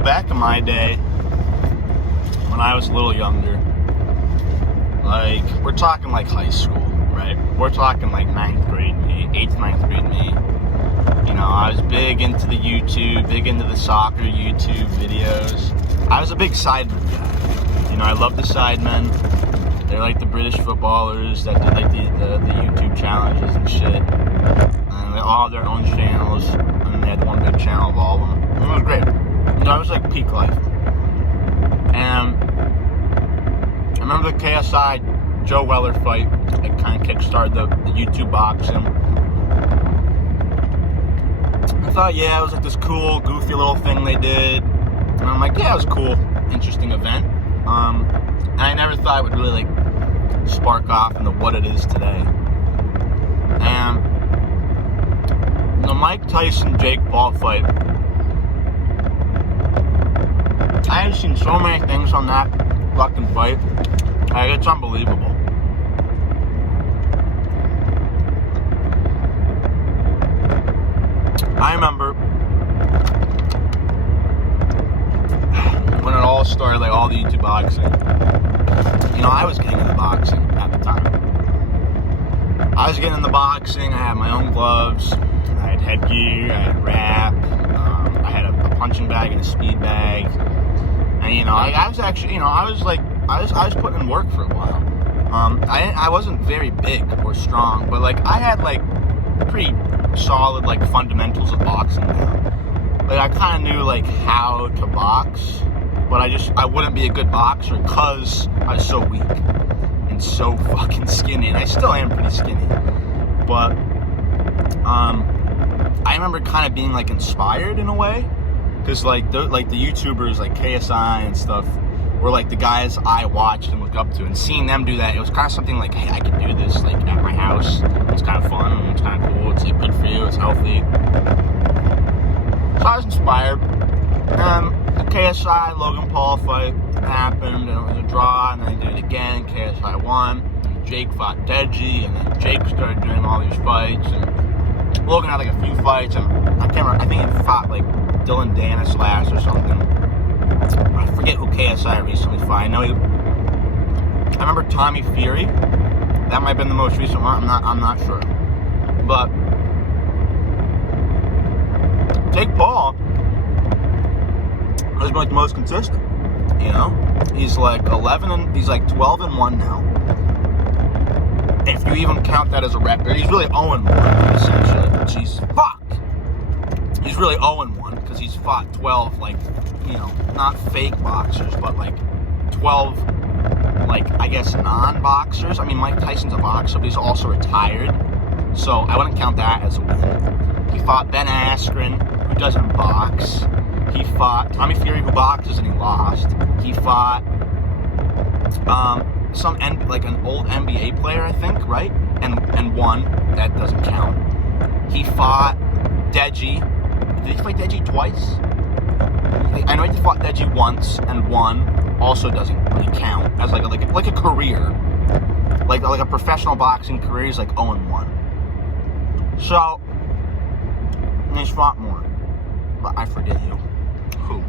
back in my day, when I was a little younger, like, we're talking like high school, right? We're talking like 9th grade me, 8th, 9th grade me. You know, I was big into the YouTube, big into the soccer YouTube videos. I was a big Sidemen guy. You know, I love the Sidemen. They're like the British footballers that did like the YouTube challenges and shit. And they all have their own channels, and they had one big channel of all of them. And it was great. You know, it was like peak life. And I remember the KSI Joe Weller fight. It kind of kickstarted the YouTube boxing. I thought, yeah, it was like this cool, goofy little thing they did. And I'm like, yeah, it was a cool, interesting event. And I never thought it would really like spark off into what it is today. And the Mike Tyson Jake Paul fight, I have seen so many things on that fucking fight. Like, it's unbelievable. I remember when it all started, like all the YouTube boxing. You know, I was getting into boxing at the time. I was getting into boxing. I had my own gloves. I had headgear. I had wrap. I had a punching bag and a speed bag. And you know, I was actually, you know, I was putting in work for a while. I wasn't very big or strong, but like I had like pretty solid like fundamentals of boxing down. Like I kind of knew like how to box, but I wouldn't be a good boxer because I was so weak and so fucking skinny, and I still am pretty skinny. But I remember kind of being like inspired in a way, because like the YouTubers like KSI and stuff were like the guys I watched and looked up to, and seeing them do that, it was kind of something like, hey, I can do this like at my house. It's kind of fun and it's kind of cool. It's like good for you. It's healthy. So I was inspired. And the KSI Logan Paul fight happened, and it was a draw, and then they did it again. KSI won. And Jake fought Deji, and then Jake started doing all these fights, and Logan had like a few fights, and I can't remember. I think he fought like Dylan Dennis last or something. I forget who KSI recently fought. I remember Tommy Fury. That might have been the most recent one. I'm not sure. But Jake Paul has been like the most consistent. You know, he's like 12-1 now. If you even count that as a record, he's really 0-1 essentially. He's really 0-1 because he's fought 12 like, you know, not fake boxers, but like 12, like, I guess non-boxers. I mean, Mike Tyson's a boxer, but he's also retired, so I wouldn't count that as a win. He fought Ben Askren, who doesn't box. He fought Tommy Fury, who boxes, and he lost. He fought an old NBA player, I think, right? And won. That doesn't count. He fought Deji. Did he fight Deji twice? I know he fought Deji once and won. Also doesn't really count as like a career, like a professional boxing career. He's like 0-1. So and he's fought more, but I forget who,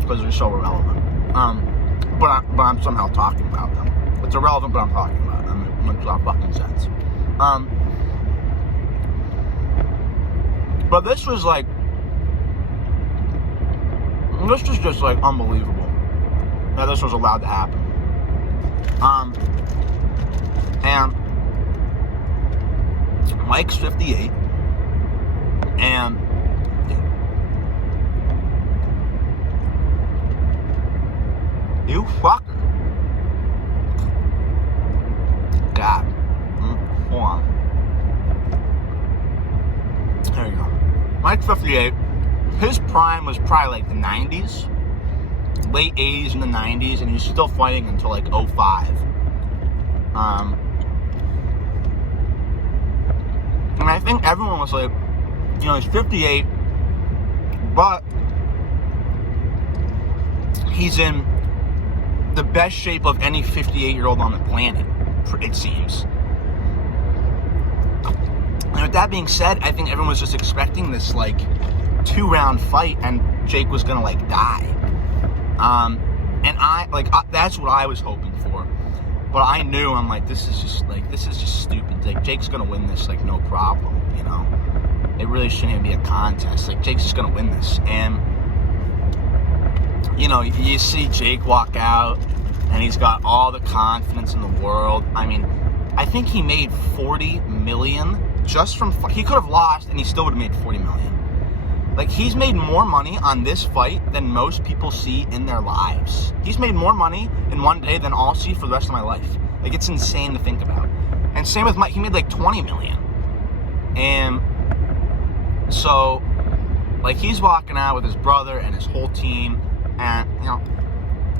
because they're so irrelevant. But I'm somehow talking about them. It's irrelevant, but I'm talking about them. It makes a lot of fucking sense. But this was just like unbelievable that this was allowed to happen. And Mike's 58, and you fucker. God. Hold on. There you go. Mike's 58. His prime was probably like the 90s, late 80s and the 90s, and he was still fighting until like 05. And I think everyone was like, you know, he's 58, but he's in the best shape of any 58-year-old on the planet, it seems. And with that being said, I think everyone was just expecting this, like, 2-round fight and Jake was gonna like die. That's what I was hoping for. But I knew, I'm like, this is just stupid. Like, Jake's gonna win this, like, no problem, you know? It really shouldn't even be a contest. Like, Jake's just gonna win this. And, you know, you see Jake walk out, and he's got all the confidence in the world. I mean, I think he made $40 million just from, he could have lost, and he still would have made $40 million. Like, he's made more money on this fight than most people see in their lives. He's made more money in one day than I'll see for the rest of my life. Like, it's insane to think about. And same with Mike. He made like $20 million. And so, like, he's walking out with his brother and his whole team. And, you know,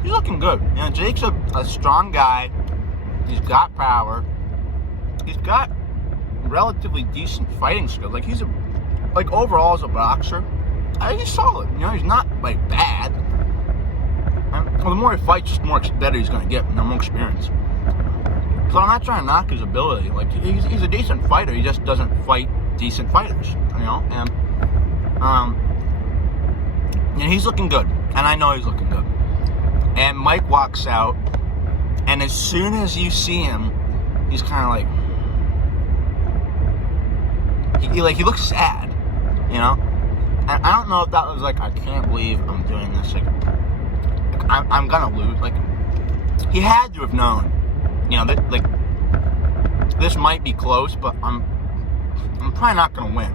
he's looking good. You know, Jake's a strong guy. He's got power. He's got relatively decent fighting skills. Like, overall as a boxer, he's solid. You know, he's not, like, bad. And, well, the more he fights, the more better he's going to get, and the more experience. So I'm not trying to knock his ability. Like, he's a decent fighter. He just doesn't fight decent fighters, you know? And he's looking good. And I know he's looking good. And Mike walks out, and as soon as you see him, he's kind of like, he looks sad. You know? And I don't know if that was like, I can't believe I'm doing this. Like I'm gonna lose. Like, he had to have known, you know, that, like, this might be close, but I'm probably not gonna win.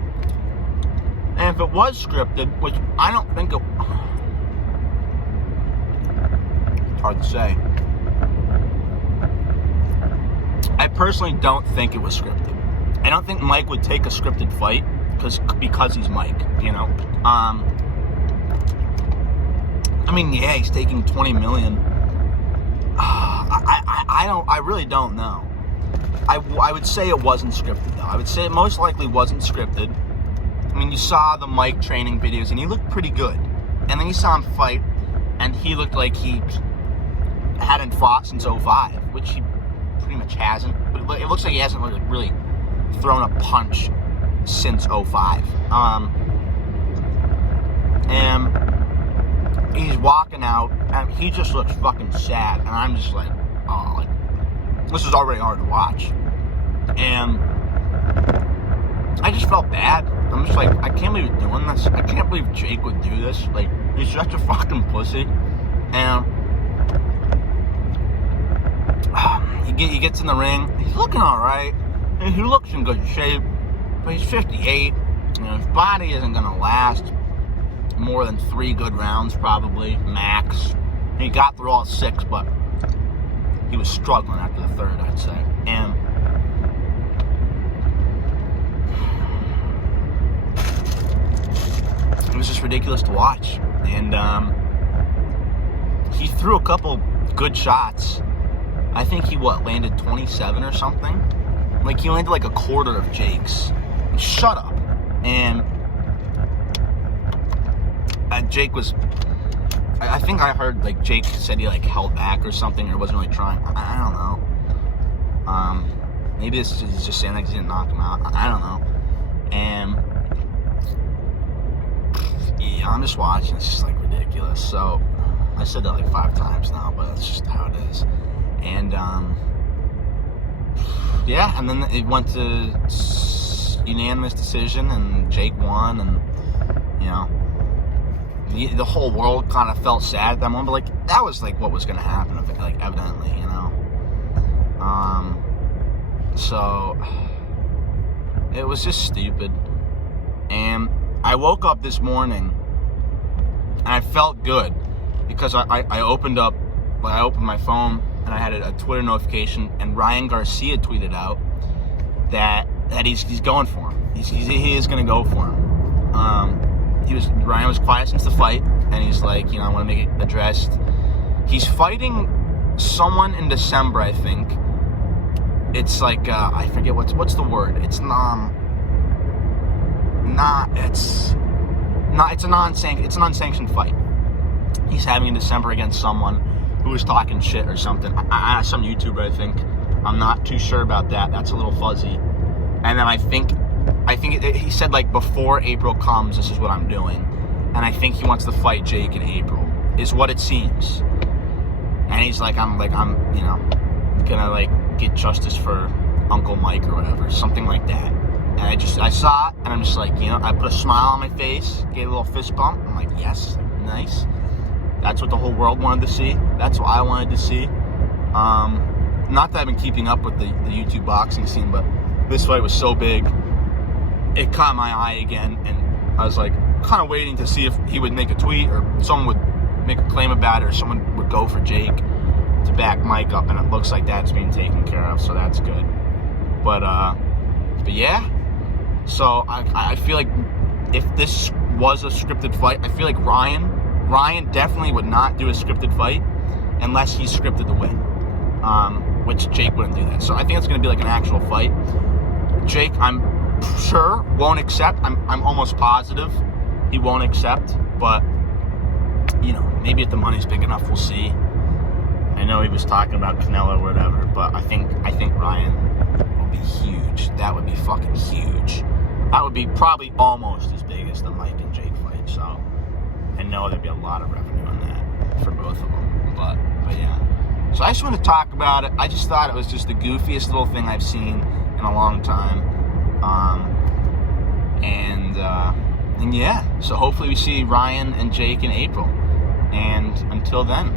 And if it was scripted, which I don't think it, it's hard to say. I personally don't think it was scripted. I don't think Mike would take a scripted fight because he's Mike, you know. I mean, yeah, he's taking $20 million. I really don't know. I would say it wasn't scripted, though. I would say it most likely wasn't scripted. I mean, you saw the Mike training videos, and he looked pretty good. And then you saw him fight, and he looked like he hadn't fought since 2005, which he pretty much hasn't. But it looks like he hasn't really thrown a punch since 2005. And he's walking out, and he just looks fucking sad. And I'm just like, oh, like, this is already hard to watch. And I just felt bad. I'm just like, I can't believe he's doing this. I can't believe Jake would do this. Like, he's such a fucking pussy. And he gets in the ring. He's looking alright. He looks in good shape. But he's 58. You know, his body isn't going to last more than 3 good rounds, probably, max. He got through all 6, but he was struggling after the 3rd, I'd say. And it was just ridiculous to watch. And he threw a couple good shots. I think he, landed 27 or something? Like, he landed like a quarter of Jake's. Shut up. And Jake was, I think I heard, like, Jake said he, like, held back or something, or wasn't really trying. I don't know. Maybe this is just saying, like, he didn't knock him out. I don't know. And yeah, I'm just watching. It's just, like, ridiculous. So I said that like 5 times now, but that's just how it is. And yeah, and then it went to unanimous decision, and Jake won, and, you know, the whole world kind of felt sad at that moment, but, like, that was, like, what was going to happen, like, evidently, you know. So it was just stupid. And I woke up this morning, and I felt good, because I opened my phone, and I had a Twitter notification, and Ryan Garcia tweeted out that he's going for him. He is going to go for him. Ryan was quiet since the fight, and he's like, you know, I want to make it addressed. He's fighting someone in December, I think. It's like, I forget what's the word. It's a non-sanctioned fight. He's having in December against someone who was talking shit or something. Some YouTuber, I think. I'm not too sure about that. That's a little fuzzy. And then I think I think he said like before April comes, this is what I'm doing, and I think he wants to fight Jake in April, is what it seems. And he's like, I'm you know, gonna like get justice for Uncle Mike or whatever, something like that. And I saw it, and I'm just like, you know, I put a smile on my face, gave a little fist bump. I'm like, yes, nice. That's what the whole world wanted to see. That's what I wanted to see. Not that I've been keeping up with the YouTube boxing scene, but this fight was so big, it caught my eye again, and I was like, kind of waiting to see if he would make a tweet or someone would make a claim about it or someone would go for Jake to back Mike up, and it looks like that's being taken care of, so that's good. But yeah, so I feel like if this was a scripted fight, I feel like Ryan definitely would not do a scripted fight unless he's scripted to win, which Jake wouldn't do that. So I think it's going to be like an actual fight. Jake, I'm sure, won't accept. I'm almost positive he won't accept, but you know, maybe if the money's big enough, we'll see. I know he was talking about Canelo or whatever, but I think Ryan will be huge. That would be fucking huge. That would be probably almost as big as the Mike and Jake fight. So I know there'd be a lot of revenue on that for both of them. But yeah. So I just want to talk about it. I just thought it was just the goofiest little thing I've seen in a long time. And yeah, so hopefully we see Ryan and Jake in April. And until then,